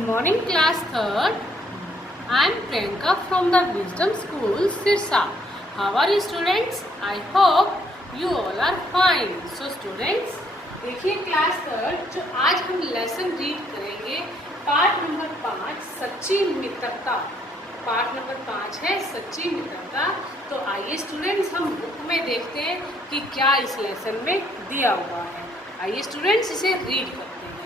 Good morning, class third. I am Priyanka from the Wisdom School, Sirsa. How are you, students? I hope you all are fine. So, students, देखिए class third जो आज हम lesson read करेंगे part number 5 सच्ची मित्रता। Part number 5 है सच्ची मित्रता। तो आइए स्टूडेंट्स हम बुक में देखते हैं कि क्या इस लेसन में दिया हुआ है। आइए स्टूडेंट्स इसे रीड करते हैं।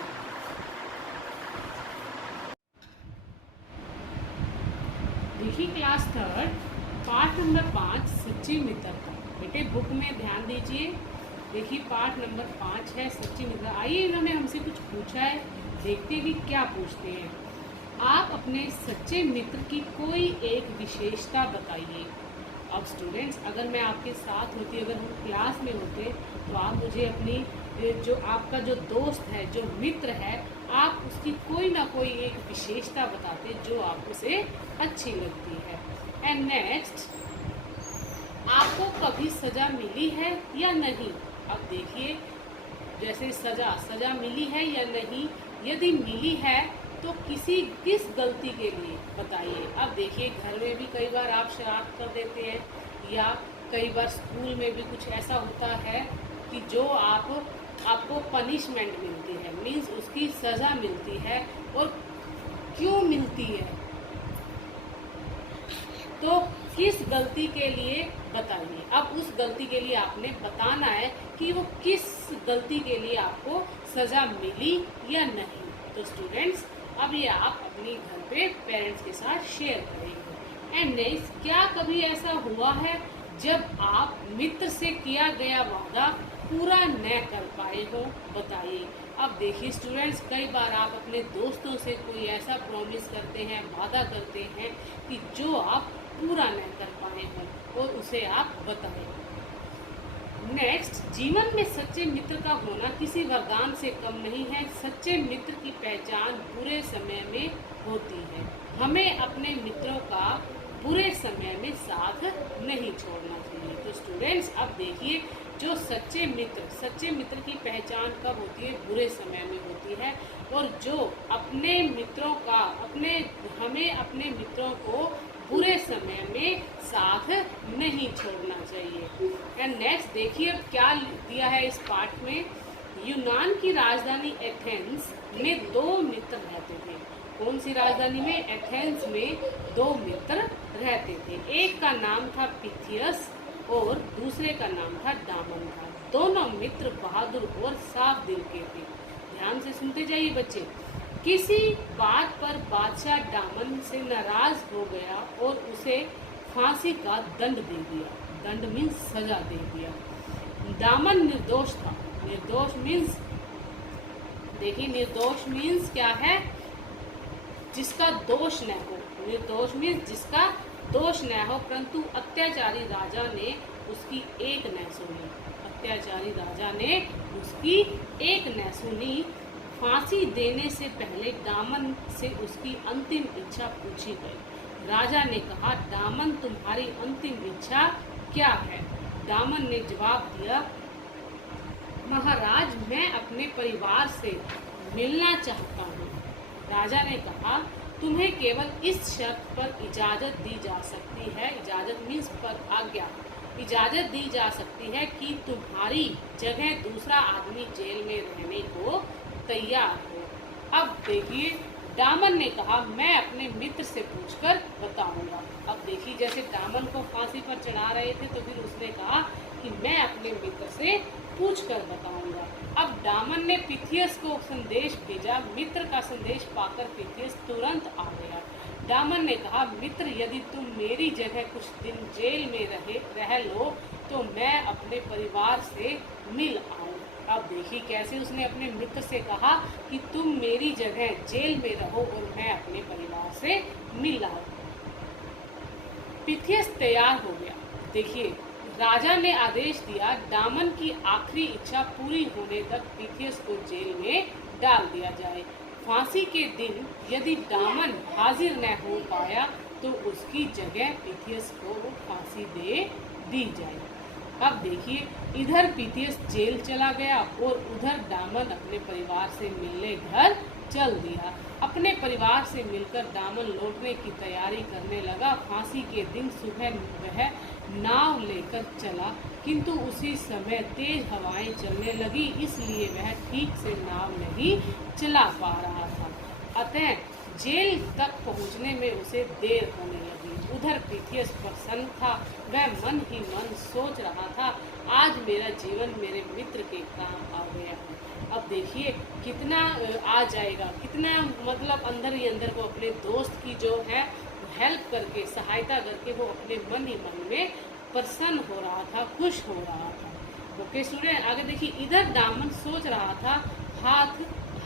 देखिए क्लास थर्ड पार्ट नंबर 5 सच्ची मित्रता। बेटे बुक में ध्यान दीजिए। देखिए पार्ट नंबर 5 है सच्ची मित्रता। आइए इन्होंने हमसे कुछ पूछा है, देखते भी क्या पूछते हैं। आप अपने सच्चे मित्र की कोई एक विशेषता बताइए। अब स्टूडेंट्स अगर मैं आपके साथ होती, अगर हम क्लास में होते तो आप मुझे अपनी जो आपका जो दोस्त है, जो मित्र है, आप उसकी कोई ना कोई एक विशेषता बताते जो आपको से अच्छी लगती है। एंड नेक्स्ट, आपको कभी सज़ा मिली है या नहीं। अब देखिए जैसे सज़ा मिली है या नहीं, यदि मिली है तो किस गलती के लिए बताइए। अब देखिए घर में भी कई बार आप शरारत कर देते हैं, या कई बार स्कूल में भी कुछ ऐसा होता है कि जो आपको पनिशमेंट मिलती है, मीन्स उसकी सज़ा मिलती है। और क्यों मिलती है, तो किस गलती के लिए बताइए। अब उस गलती के लिए आपने बताना है कि वो किस गलती के लिए आपको सज़ा मिली या नहीं। तो स्टूडेंट्स अब ये आप अपनी घर पे पेरेंट्स के साथ शेयर करेंगे। एंड नेक्स्ट, क्या कभी ऐसा हुआ है जब आप मित्र से किया गया वादा पूरा न कर पाए हो, बताइए। अब देखिए स्टूडेंट्स कई बार आप अपने दोस्तों से कोई ऐसा प्रॉमिस करते हैं, वादा करते हैं कि जो आप पूरा न कर पाए हो और उसे आप बताएं। नेक्स्ट, जीवन में सच्चे मित्र का होना किसी वरदान से कम नहीं है। सच्चे मित्र की पहचान बुरे समय में होती है। हमें अपने मित्रों का बुरे समय में साथ नहीं छोड़ना चाहिए। तो स्टूडेंट्स अब देखिए जो सच्चे मित्र की पहचान कब होती है, बुरे समय में होती है। और जो अपने मित्रों का हमें अपने मित्रों को बुरे समय में साथ नहीं छोड़ना चाहिए। एंड नेक्स्ट देखिए अब क्या दिया है इस पाठ में। यूनान की राजधानी एथेंस में 2 मित्र रहते थे। कौन सी राजधानी में? एथेंस में 2 मित्र रहते थे। एक का नाम था पिथियस और दूसरे का नाम था दामन था। दोनों मित्र बहादुर और साफ दिल के थे। ध्यान से सुनते जाइए बच्चे। किसी बात पर बादशाह दामन से नाराज हो गया और उसे फांसी का दंड दे दिया। दंड मीन्स सजा दे दिया। दामन निर्दोष था। निर्दोष मीन्स देखिए, निर्दोष मीन्स क्या है? जिसका दोष न हो। निर्दोष मीन्स जिसका दोष न हो, परंतु अत्याचारी राजा ने उसकी एक न सुनी। अत्याचारी राजा ने उसकी एक न सुनी। फांसी देने से पहले दामन से उसकी अंतिम इच्छा पूछी गई। राजा ने कहा, दामन तुम्हारी अंतिम इच्छा क्या है? दामन ने जवाब दिया, महाराज मैं अपने परिवार से मिलना चाहता हूँ। राजा ने कहा, तुम्हें केवल इस शर्त पर इजाज़त दी जा सकती है। इजाज़त मीन्स पर आज्ञा। इजाज़त दी जा सकती है कि तुम्हारी जगह दूसरा आदमी जेल में रहने को तैयार हो। अब देखिए दामन ने कहा, मैं अपने मित्र से पूछकर बताऊंगा। अब देखिए जैसे दामन को फांसी पर चढ़ा रहे थे तो फिर उसने कहा कि मैं अपने मित्र से पूछकर बताऊंगा। अब दामन ने पिथियस को संदेश भेजा। मित्र का संदेश पाकर पिथियस तुरंत आ गया। दामन ने कहा, मित्र यदि तुम मेरी जगह कुछ दिन जेल में रह लो तो मैं अपने परिवार से मिल आऊँ। अब देखिए कैसे उसने अपने मित्र से कहा कि तुम मेरी जगह जेल में रहो और मैं अपने परिवार से मिल आऊँ। पिथियस तैयार हो गया। देखिए राजा ने आदेश दिया, दामन की आखिरी इच्छा पूरी होने तक पिथियस को जेल में डाल दिया जाए। फांसी के दिन यदि दामन हाजिर न हो पाया तो उसकी जगह पिथियस को फांसी दे दी जाए। अब देखिए इधर पिथियस जेल चला गया और उधर दामन अपने परिवार से मिलने घर चल दिया। अपने परिवार से मिलकर दामन लौटने की तैयारी करने लगा। फांसी के दिन सुबह वह नाव लेकर चला, किंतु उसी समय तेज हवाएं चलने लगी, इसलिए वह ठीक से नाव नहीं चला पा रहा था। अतः जेल तक पहुंचने में उसे देर होने लगी। उधर पिथियस प्रसन्न था। वह मन ही मन सोच रहा था, आज मेरा जीवन मेरे मित्र के काम आ गया है। अब देखिए कितना आ जाएगा, कितना मतलब अंदर ही अंदर वो अपने दोस्त की जो है हेल्प करके, सहायता करके वो अपने मन ही मन में प्रसन्न हो रहा था, खुश हो रहा था। ओके स्टूडेंट, आगे देखिए, इधर दामन सोच रहा था,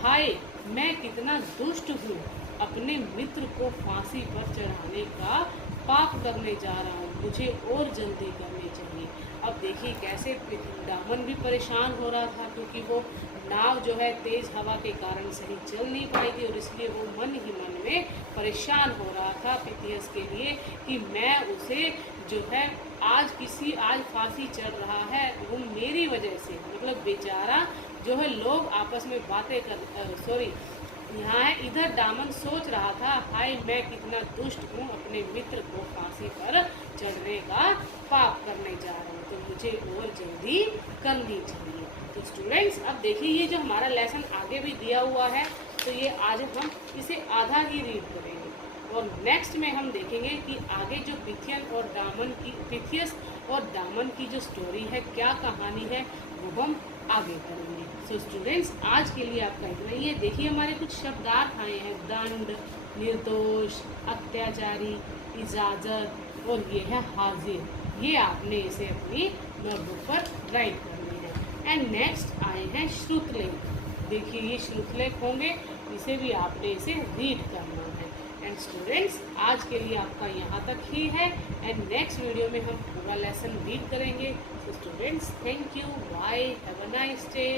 हाय मैं कितना दुष्ट हूँ, अपने मित्र को फांसी पर चढ़ाने का पाप करने जा रहा हूँ, मुझे और जल्दी करनी चाहिए। अब देखिए कैसे दामन भी परेशान हो रहा था, क्योंकि वो नाव जो है तेज हवा के कारण सही चल नहीं पाई थी, और इसलिए वो मन ही मन में परेशान हो रहा था पिथियस के लिए कि मैं उसे जो है आज फांसी चढ़ रहा है वो मेरी वजह से, मतलब बेचारा जो है लोग आपस में बातें कर यहाँ है, इधर दामन सोच रहा था, हाय मैं कितना दुष्ट हूँ, अपने मित्र को फांसी पर चढ़ने का पाप करने जा रहा हूँ, तो मुझे और जल्दी करनी चाहिए। तो स्टूडेंट्स अब देखिए ये जो हमारा लेसन आगे भी दिया हुआ है, तो ये आज हम इसे आधा ही रीड करेंगे, और नेक्स्ट में हम देखेंगे कि आगे जो पिथियस और दामन की जो स्टोरी है, क्या कहानी है, वो हम आगे करेंगे। सो स्टूडेंट्स आज के लिए आपका इतना ही है। देखिए हमारे कुछ शब्दार्थ आए हैं, दंड, निर्दोष, अत्याचारी, इजाज़त, और ये है हाजिर। ये आपने इसे अपनी नोटबुक पर राइट करनी है। एंड नेक्स्ट आए हैं श्रुतलेख। देखिए ये श्रुतलेख होंगे, इसे भी आपने इसे रीड करना है। एंड स्टूडेंट्स आज के लिए आपका यहाँ तक ही है, एंड नेक्स्ट वीडियो में हम पूरा लेसन रीड करेंगे। So students thank you, bye, have a nice day.